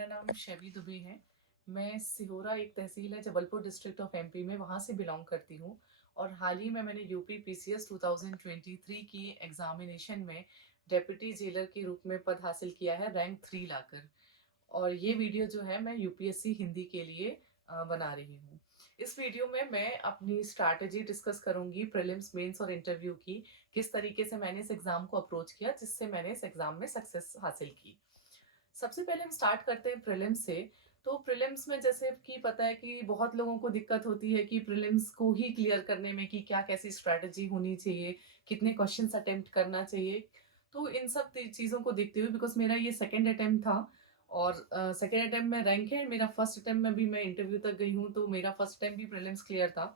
मेरा नाम शैवी दुबे है। मैं सिहोरा एक तहसील है जबलपुर डिस्ट्रिक्ट ऑफ एमपी में, वहाँ से बिलॉन्ग करती हूँ। और हाल ही में मैंने यूपी पीसीएस 2023 की एग्जामिनेशन में डेप्यूटी जेलर के रूप में पद हासिल किया है, रैंक 3 लाकर। और ये वीडियो जो है मैं यूपीएससी हिंदी के लिए बना रही हूँ। इस वीडियो में मैं अपनी स्ट्रैटेजी डिस्कस करूंगी प्रीलिम्स, मेंस और इंटरव्यू की, किस तरीके से मैंने इस एग्जाम को अप्रोच किया जिससे मैंने इस एग्जाम में सक्सेस हासिल की। सबसे पहले हम स्टार्ट करते हैं प्रीलिम्स से। तो प्रीलिम्स में जैसे कि पता है कि बहुत लोगों को दिक्कत होती है कि प्रीलिम्स को ही क्लियर करने में कि क्या कैसी स्ट्रैटेजी होनी चाहिए, कितने क्वेश्चंस अटेम्प्ट करना चाहिए। तो इन सब चीज़ों को देखते हुए, बिकॉज मेरा ये सेकेंड अटेम्प्ट था और सेकेंड अटेम्प्ट में रैंक है, मेरा फर्स्ट अटेम्प्ट में भी मैं इंटरव्यू तक गई हूँ, तो मेरा फर्स्ट अटेम्प्ट भी प्रीलिम्स क्लियर था।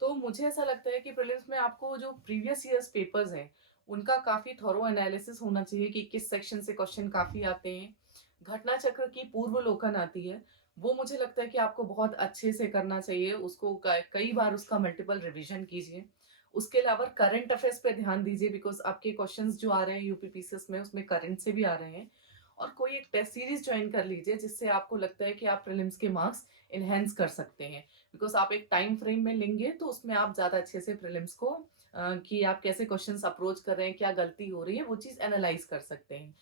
तो मुझे ऐसा लगता है कि प्रीलिम्स में आपको जो प्रीवियस ईयर्स पेपर्स हैं उनका काफ़ी थॉरो एनालिसिस होना चाहिए कि किस सेक्शन से क्वेश्चन काफ़ी आते हैं। घटना चक्र की पूर्वलोकन आती है, वो मुझे लगता है कि आपको बहुत अच्छे से करना चाहिए, उसको कई बार उसका मल्टीपल रिवीजन कीजिए। उसके अलावा करंट अफेयर्स पे ध्यान दीजिए, बिकॉज आपके क्वेश्चंस जो आ रहे हैं यूपीपीसीएस में उसमें करंट से भी आ रहे हैं। और कोई एक टेस्ट सीरीज ज्वाइन कर लीजिए जिससे आपको लगता है कि आप प्रीलिम्स के मार्क्स इनहेंस कर सकते हैं, बिकॉज आप एक टाइम फ्रेम में लेंगे तो उसमें आप ज़्यादा अच्छे से प्रीलिम्स को कि आप कैसे क्वेश्चंस अप्रोच कर रहे हैं, क्या गलती हो रही है, वो चीज़ एनालाइज कर सकते हैं।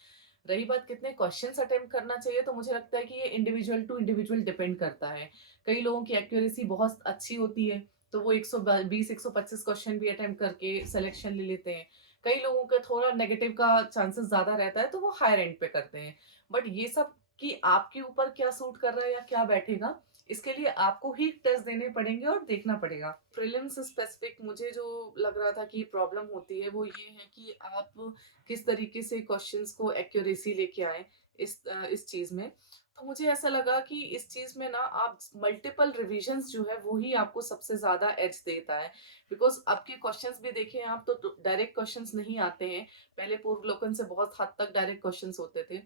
रही बात कितने क्वेश्चंस अटेम्प्ट करना चाहिए, तो मुझे लगता है कि ये इंडिविजुअल टू इंडिविजुअल डिपेंड करता है। कई लोगों की एक्यूरेसी बहुत अच्छी होती है, तो वो 120 125 क्वेश्चन भी अटेम्प्ट करके सिलेक्शन ले लेते हैं। कई लोगों का थोड़ा नेगेटिव का चांसेस ज्यादा रहता है, तो वो हायर एंड पे करते हैं। बट ये सब कि आपके ऊपर क्या सूट कर रहा है या क्या बैठेगा, इसके लिए आपको ही टेस्ट देने पड़ेंगे और देखना पड़ेगा। प्रीलिम्स स्पेसिफिक मुझे जो लग रहा था कि प्रॉब्लम होती है वो ये है कि आप किस तरीके से क्वेश्चंस को एक्यूरेसी लेके आए इस चीज में। तो मुझे ऐसा लगा कि इस चीज में ना आप मल्टीपल रिवीजंस जो है वो ही आपको सबसे ज्यादा एज देता है, बिकॉज आपके क्वेश्चंस भी देखें आप तो डायरेक्ट क्वेश्चंस नहीं आते हैं। पहले पूर्वलोकन से बहुत हद तक डायरेक्ट क्वेश्चंस होते थे।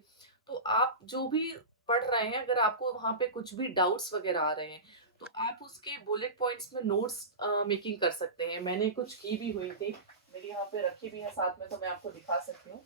तो आप जो भी पढ़ रहे हैं, अगर आपको वहां पे कुछ भी डाउट्स वगैरह आ रहे हैं, तो आप उसके बुलेट पॉइंट्स में नोट्स मेकिंग कर सकते हैं। मैंने कुछ की भी हुई थी, मेरी यहाँ पे रखी भी है साथ में, तो मैं आपको दिखा सकती हूँ।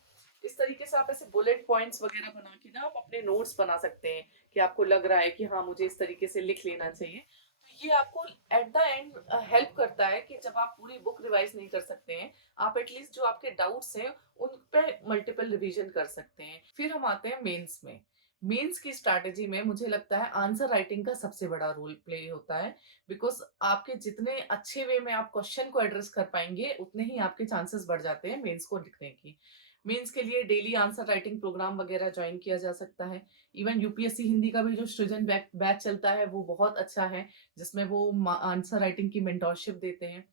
इस तरीके से आप ऐसे बुलेट पॉइंट्स वगैरह बना के ना आप अपने नोट्स बना सकते हैं कि आपको लग रहा है कि हाँ मुझे इस तरीके से लिख लेना चाहिए। तो ये आपको एट द एंड हेल्प करता है कि जब आप पूरी बुक रिवाइज नहीं कर सकते हैं, आप एटलीस्ट जो आपके डाउट्स हैं उन पे मल्टीपल रिवीजन कर सकते हैं। फिर हम आते हैं मेंस में। मेंस की स्ट्रैटेजी में मुझे लगता है आंसर राइटिंग का सबसे बड़ा रोल प्ले होता है, बिकॉज आपके जितने अच्छे वे में आप क्वेश्चन को एड्रेस कर पाएंगे उतने ही आपके चांसेस बढ़ जाते हैं मेंस को लिखने की। मेंस के लिए डेली आंसर राइटिंग प्रोग्राम वगैरह ज्वाइन किया जा सकता है। इवन यूपीएससी हिंदी का भी जो सृजन बैच चलता है वो बहुत अच्छा है, जिसमें वो आंसर राइटिंग की मेंटोरशिप देते हैं।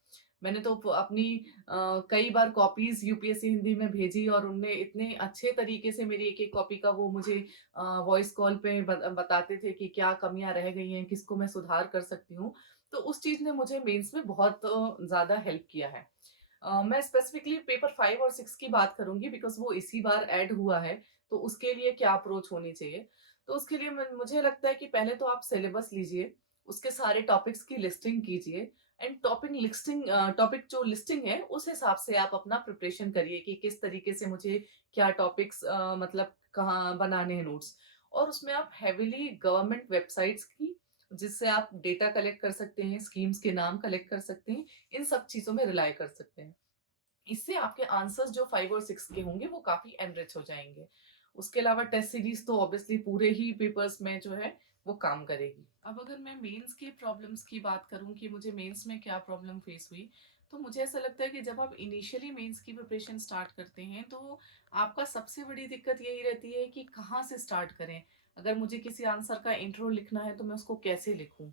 मैंने तो अपनी कई बार कॉपीज यूपीएससी हिंदी में भेजी और उनने इतने अच्छे तरीके से मेरी एक एक कॉपी का वो मुझे वॉइस कॉल पे बताते थे कि क्या कमियां रह गई हैं, किसको मैं सुधार कर सकती हूँ। तो उस चीज ने मुझे मेंस में बहुत ज्यादा हेल्प किया है। मैं स्पेसिफिकली पेपर 5 और 6 की बात करूंगी, बिकॉज वो इसी बार ऐड हुआ है। तो उसके लिए क्या अप्रोच होनी चाहिए, तो उसके लिए मुझे लगता है कि पहले तो आप सिलेबस लीजिए, उसके सारे टॉपिक्स की लिस्टिंग कीजिए। एंड टॉपिक जो लिस्टिंग है उस हिसाब से आप अपना प्रिपरेशन करिए कि किस तरीके से मुझे क्या टॉपिक्स मतलब कहाँ बनाने हैं नोट्स। और उसमें आप हैविली गवर्नमेंट वेबसाइट्स की, जिससे आप डेटा कलेक्ट कर सकते हैं, स्कीम्स के नाम कलेक्ट कर सकते हैं, इन सब चीजों में रिलाई कर सकते हैं। इससे आपके आंसर्स जो 5 और 6 के होंगे वो काफी एनरिच हो जाएंगे। उसके अलावा टेस्ट सीरीज तो ऑब्वियसली पूरे ही पेपर्स में जो है वो काम करेगी। अब अगर मैं मेंस की प्रॉब्लम्स की बात करूं कि मुझे मेंस में क्या प्रॉब्लम फेस हुई, तो मुझे ऐसा लगता है कि जब आप इनिशियली मेंस की प्रिपरेशन स्टार्ट करते हैं तो आपका सबसे बड़ी दिक्कत यही रहती है कि कहाँ से स्टार्ट करें। अगर मुझे किसी आंसर का इंट्रो लिखना है तो मैं उसको कैसे लिखूं।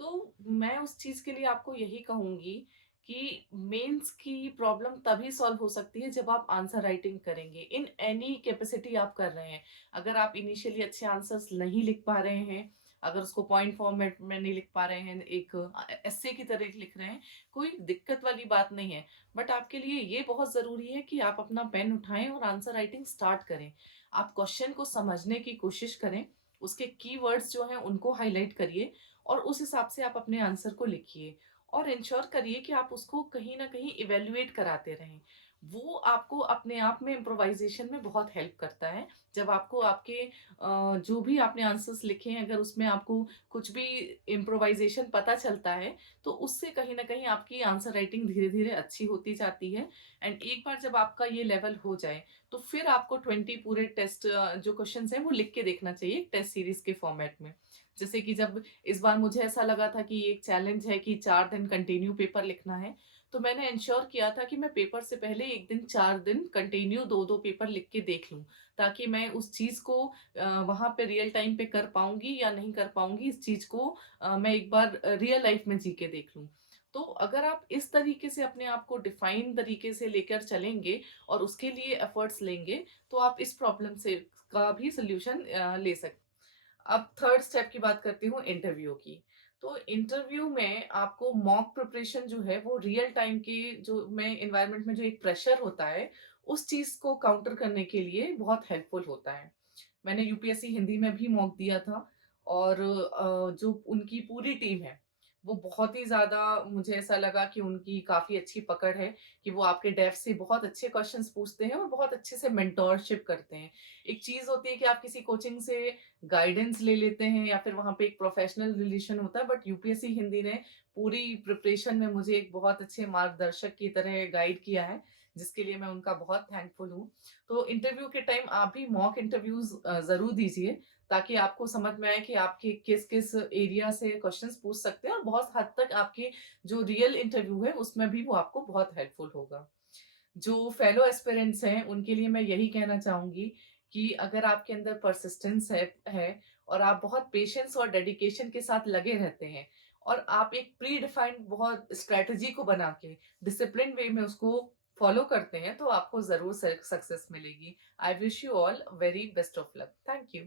तो मैं उस चीज के लिए आपको यही कहूंगी कि मेंस की प्रॉब्लम तभी सॉल्व हो सकती है जब आप आंसर राइटिंग करेंगे इन एनी कैपेसिटी आप कर रहे हैं। अगर आप इनिशियली अच्छे आंसर्स नहीं लिख पा रहे हैं, अगर उसको पॉइंट फॉर्मेट में नहीं लिख पा रहे हैं, एक एस्से की तरह लिख रहे हैं, कोई दिक्कत वाली बात नहीं है। बट आपके लिए ये बहुत जरूरी है कि आप अपना पेन उठाएं और आंसर राइटिंग स्टार्ट करें। आप क्वेश्चन को समझने की कोशिश करें, उसके कीवर्ड्स जो हैं उनको हाईलाइट करिए और उस हिसाब से आप अपने आंसर को लिखिए। और इंश्योर करिए कि आप उसको कहीं ना कहीं इवेल्युएट कराते रहें। वो आपको अपने आप में इम्प्रोवाइज़ेशन में बहुत हेल्प करता है। जब आपको आपके जो भी आपने आंसर्स लिखे हैं, अगर उसमें आपको कुछ भी इम्प्रोवाइज़ेशन पता चलता है, तो उससे कहीं न कहीं आपकी आंसर राइटिंग धीरे-धीरे अच्छी होती जाती है। एंड एक बार जब आपका ये लेवल हो जाए, तो फिर आपको 20 पूरे टेस्ट जो क्वेश्चन्स हैं, वो लिख के देखना चाहिए टेस्ट सीरीज़ के फॉर्मेट में। जैसे कि जब इस बार मुझे ऐसा लगा था कि एक चैलेंज है कि 4 दिन कंटिन्यू पेपर लिखना है, तो मैंने एंश्योर किया था कि मैं पेपर से पहले 1 दिन 4 दिन कंटिन्यू 2-2 पेपर लिख के देख लूँ, ताकि मैं उस चीज़ को वहाँ पे रियल टाइम पे कर पाऊँगी या नहीं कर पाऊँगी, इस चीज़ को मैं एक बार रियल लाइफ़ में जी के देख लूँ। तो अगर आप इस तरीके से अपने आप को डिफाइन तरीके से लेकर चलेंगे और उसके लिए एफर्ट्स लेंगे, तो आप इस प्रॉब्लम से का भी सॉल्यूशन ले सकते। अब थर्ड स्टेप की बात करती हूँ इंटरव्यू की। तो इंटरव्यू में आपको मॉक प्रिपरेशन जो है वो रियल टाइम के जो में एनवायरनमेंट में जो एक प्रेशर होता है, उस चीज़ को काउंटर करने के लिए बहुत हेल्पफुल होता है। मैंने यूपीएससी हिंदी में भी मॉक दिया था और जो उनकी पूरी टीम है, वो बहुत ही ज़्यादा मुझे ऐसा लगा कि उनकी काफ़ी अच्छी पकड़ है कि वो आपके डेफ से बहुत अच्छे क्वेश्चंस पूछते हैं और बहुत अच्छे से मेंटोरशिप करते हैं। एक चीज़ होती है कि आप किसी कोचिंग से गाइडेंस ले लेते हैं या फिर वहाँ पे एक प्रोफेशनल रिलेशन होता है, बट यूपीएससी हिंदी ने पूरी प्रिपरेशन में मुझे एक बहुत अच्छे मार्गदर्शक की तरह गाइड किया है, जिसके लिए मैं उनका बहुत थैंकफुल हूँ। तो इंटरव्यू के टाइम आप भी मॉक इंटरव्यूज़ ज़रूर दीजिए, ताकि आपको समझ में आए कि आपके किस-किस एरिया से क्वेश्चंस पूछ सकते हैं और बहुत हद तक आपके जो रियल इंटरव्यू है, उसमें भी वो आपको बहुत हेल्पफुल होगा। जो फेलो एस्पिरेंट्स हैं, उनके लिए मैं यही कहना चाहूँगी कि अगर आपके अंदर परसिस्टेंस है और आप बहुत पेशेंस और डेडिकेशन के साथ लगे रहते हैं और आप एक प्री डिफाइंड बहुत स्ट्रैटेजी को बना के डिसिप्लिन वे में उसको फॉलो करते हैं, तो आपको ज़रूर सक्सेस मिलेगी। I wish you all very best of luck. Thank you.